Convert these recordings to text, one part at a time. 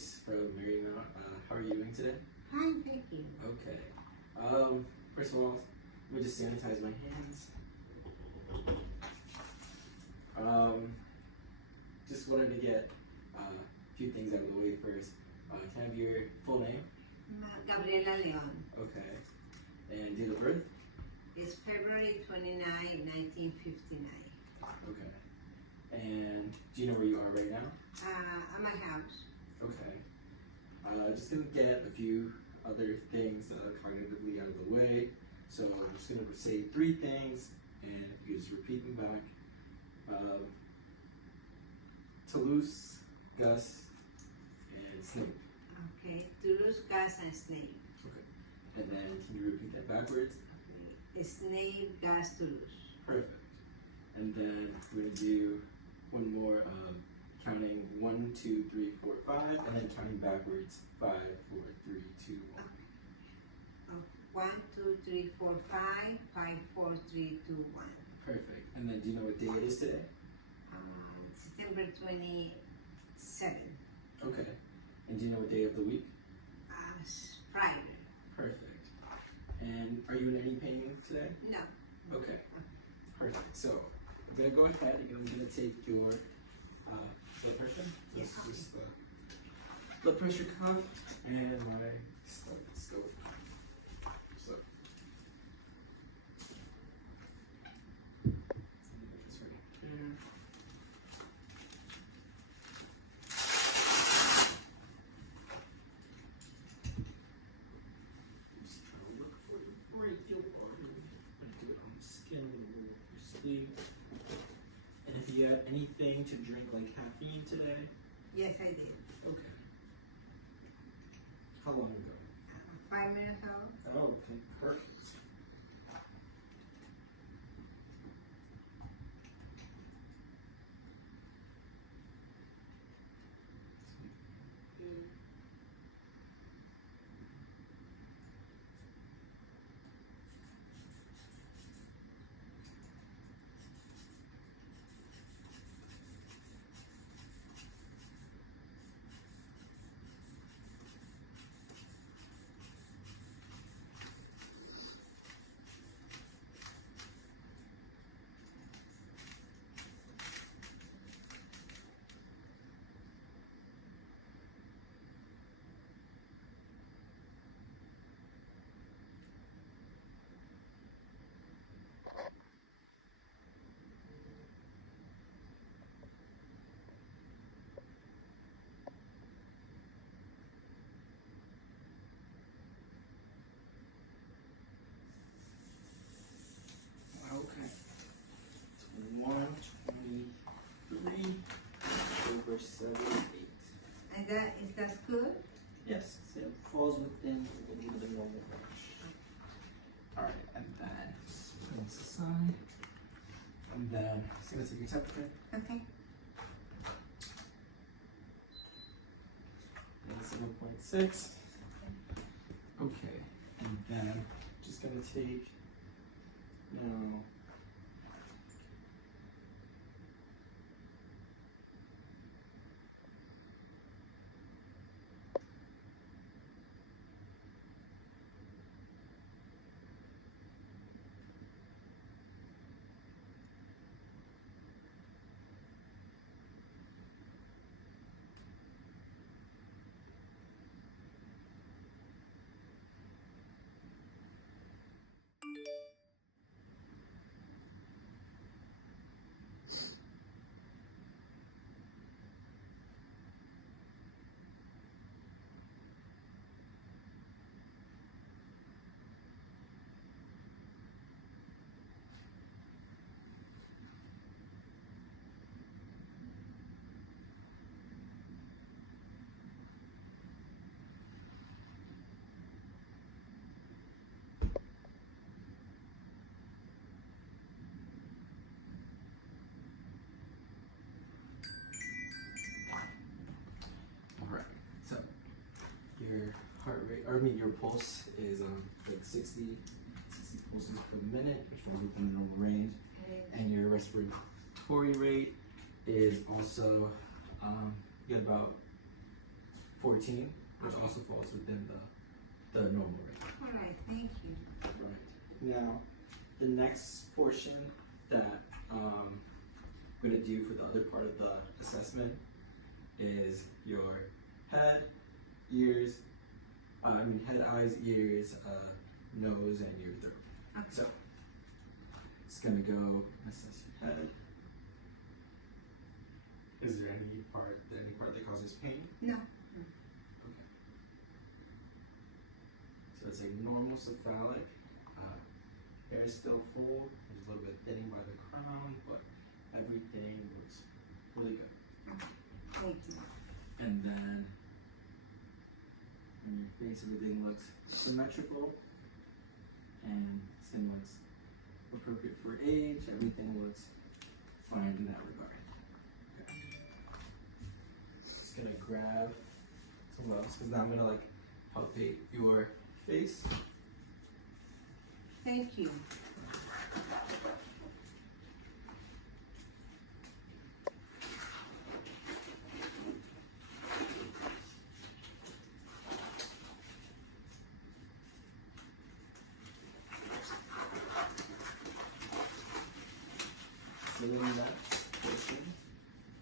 Grace from Marymount. How are you doing today? Fine, thank you. Okay. First of all, let me just sanitize my hands. Just wanted to get a few things out of the way first. Can I have your full name? Gabriela Leon. Okay. And date of birth? It's February 29, 1959. Okay. And do you know where you are right now? At my house. Okay. Just gonna get a few other things cognitively out of the way. So I'm just gonna say three things, and you just repeat them back. Toulouse, Gus, and Snape. Okay. Toulouse, Gus, and Snape. Okay. And then can you repeat that backwards? Okay. Snape, Gus, Toulouse. Perfect. And then we're gonna do one more, counting 1, 2, 3, 4, 5, and then counting backwards 5, 4, 3, 2, 1. 1, 2, 3, 4, 5, 5, 4, 3, 2, 1. Perfect. And then do you know what day it is today? September 27. Okay. And do you know what day of the week? Friday. Perfect. And are you in any pain today? No. Okay. Perfect. So I'm gonna go ahead and I'm gonna take your blood pressure. Yes. This is the blood pressure cuff and my stethoscope. So. It's right here. Just trying to look for the brachial artery. I'm gonna do it on the skin and move your sleeve. And if you had anything to drink like caffeine today? Yes, I did. Okay. How long ago? 5 minutes ago. Oh, okay, perfect. Okay. 123 over 78. And that's good? Yes, so it falls within the normal range. Alright, and then just put this aside. And then just gonna take your temperature. Okay. And 7.6. Okay, and then just gonna take now. Alright, so your heart rate, your pulse is like 60 pulses per minute, which falls within the normal range. And your respiratory rate is also you get about 14, which Okay. also falls within the normal range. Alright, thank you. Right. Now, the next portion that I'm going to do for the other part of the assessment is your head, ears, head, eyes, ears, nose, and your throat. Okay. So, it's going to go assess your head. Is there any part that causes pain? No. Okay. So it's a normal cephalic. Hair is still full. There's a little bit thinning by the crown, but everything looks really good. Thank you. And then on your face, everything looks symmetrical, and skin looks appropriate for age. Everything looks fine in that regard. Okay. Just gonna grab some else because now I'm gonna palpate your face. Thank you. So then that portion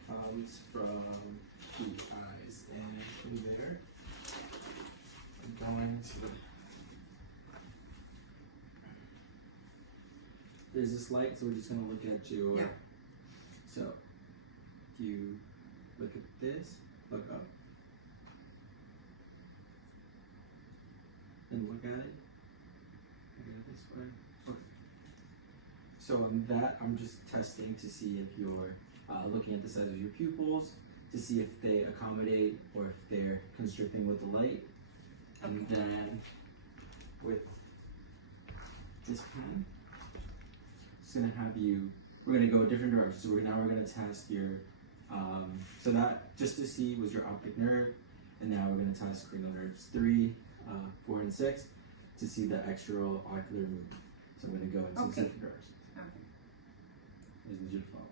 comes from the eyes, and from there, I'm going to. There's this light, so we're just gonna look at your. Yeah. So, if you look at this, look up, then look at it. Look at it this way. Okay. So on that, I'm just testing to see if you're looking at the size of your pupils, to see if they accommodate or if they're constricting with the light. And then with this pen, just gonna have you, we're gonna go a different direction. So now we're gonna test your, so that just to see was your optic nerve, and now we're gonna test cranial nerves 3, 4, and 6 to see the extraocular movement. So I'm gonna go in some Okay. different directions. Okay. I just need you to follow.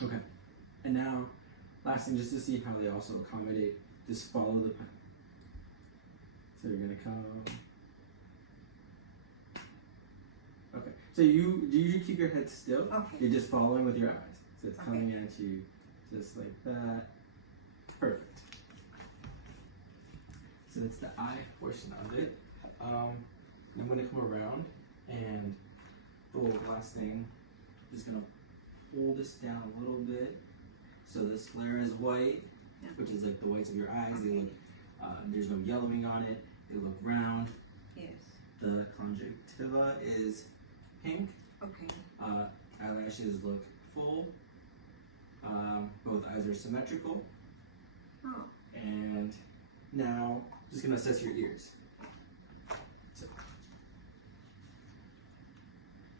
Okay, and now, last thing, just to see how they also accommodate, just follow the pen. So you're gonna come. Okay, so you usually keep your head still. Okay. You're just following with your eyes. So it's Okay. coming at you just like that. Perfect. So that's the eye portion of it. I'm gonna come around and the last thing, I'm just gonna pull this down a little bit. So the sclera is white, Yeah. which is like the whites of your eyes. They Okay. look, there's no yellowing on it. They look round. Yes. The conjunctiva is pink. Okay. Eyelashes look full. Both eyes are symmetrical. Oh. And now, just gonna assess your ears. So,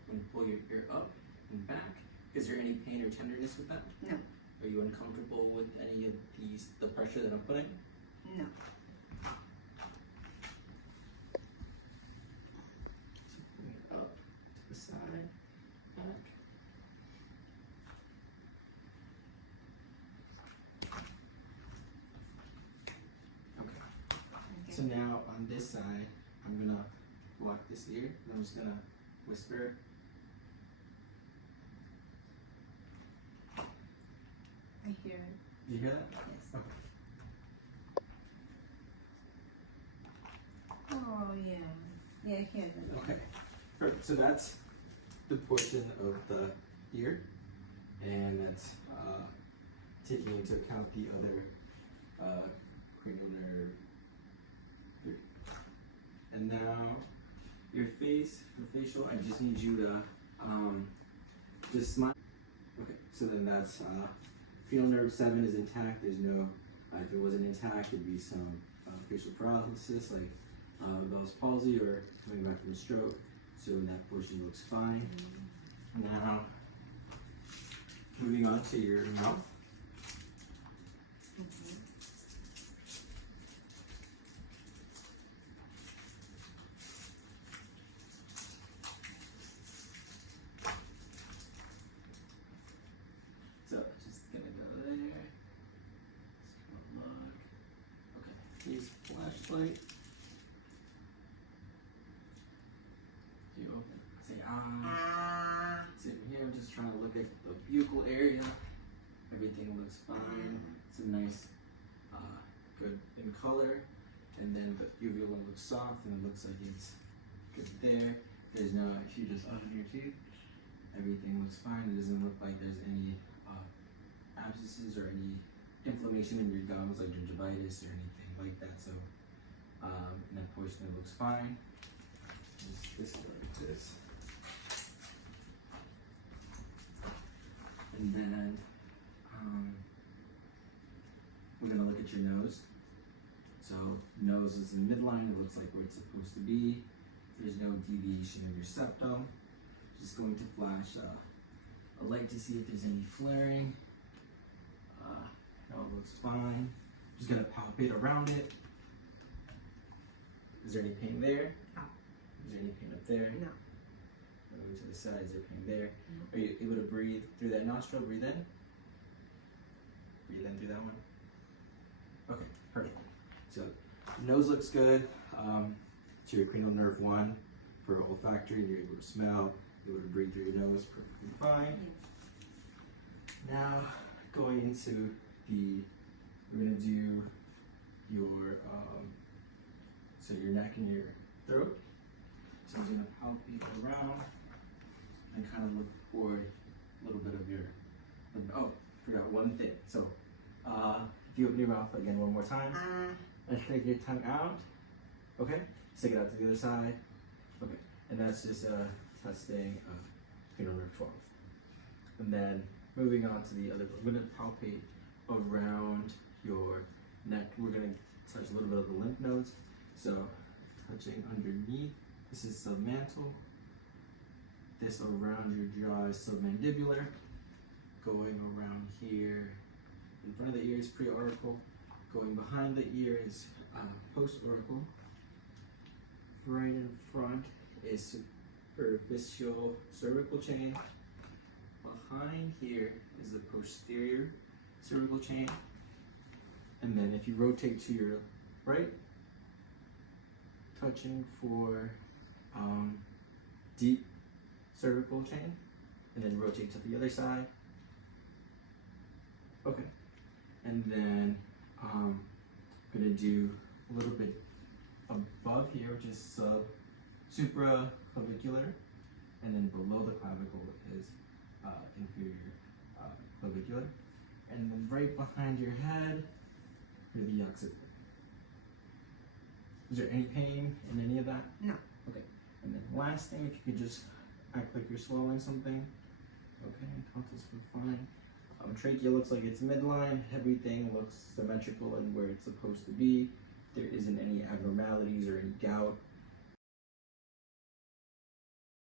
when you pull your ear up and back, is there any pain or tenderness with that? No. Are you uncomfortable with any of the pressure that I'm putting? No. So bring it up to the side, back. Okay. Okay. So now on this side, I'm gonna block this ear, and I'm just gonna whisper. I hear it. Do you hear that? Yes. Okay. Oh yeah. Yeah, I hear that. Okay. Perfect. So that's the portion of the ear, and that's taking into account the other cranial nerve 3. And now your face, the facial. I just need you to just smile. Okay. So then that's cranial nerve 7 is intact. There's no. If it wasn't intact, there'd be some facial paralysis, like Bell's palsy or coming back from a stroke. So that portion looks fine. Now, moving on to your mouth. Okay. looks like. You open, say ah. Sit here, I'm just trying to look at the buccal area. Everything looks fine. It's a nice, good in color. And then the uvula looks soft and it looks like it's good there. There's no issue just on your teeth. Everything looks fine. It doesn't look like there's any abscesses or any inflammation in your gums like gingivitis or anything like that. So, in that portion it looks fine. This like this. And then we're gonna look at your nose. So nose is in midline, it looks like where it's supposed to be. There's no deviation of your septum. Just going to flash a light to see if there's any flaring. No, it looks fine. Just gonna palpate around it. Is there any pain there? No. Is there any pain up there? No. Moving to the side, is there pain there? No. Are you able to breathe through that nostril? Breathe in. Breathe in through that one. Okay, perfect. So nose looks good. To your cranial nerve 1 for olfactory, you're able to smell, you're able to breathe through your nose perfectly fine. Now going into we're gonna do your so your neck and your throat. So I'm gonna palpate around and kind of look for a little bit of your. Oh, forgot one thing. So if you open your mouth again one more time. And take your tongue out. Okay? Stick it out to the other side. Okay. And that's just testing cranial nerve 12. And then moving on to the other, we're going to palpate around your neck. We're going to touch a little bit of the lymph nodes. So touching underneath, this is submantle. This around your jaw is submandibular. Going around here, in front of the ear is preauricle. Going behind the ear is post-auricle. Right in front is superficial cervical chain. Behind here is the posterior cervical chain. And then if you rotate to your right, touching for deep cervical chain, and then rotate to the other side. Okay. And then I'm gonna do a little bit above here, which is supraclavicular, and then below the clavicle is inferior clavicular, and then right behind your head for the occipital. Is there any pain in any of that? No. Okay. And then last thing, if you could just act like you're swallowing something. Okay, tonsils feel fine. Trachea looks like it's midline. Everything looks symmetrical and where it's supposed to be. There isn't any abnormalities or any gout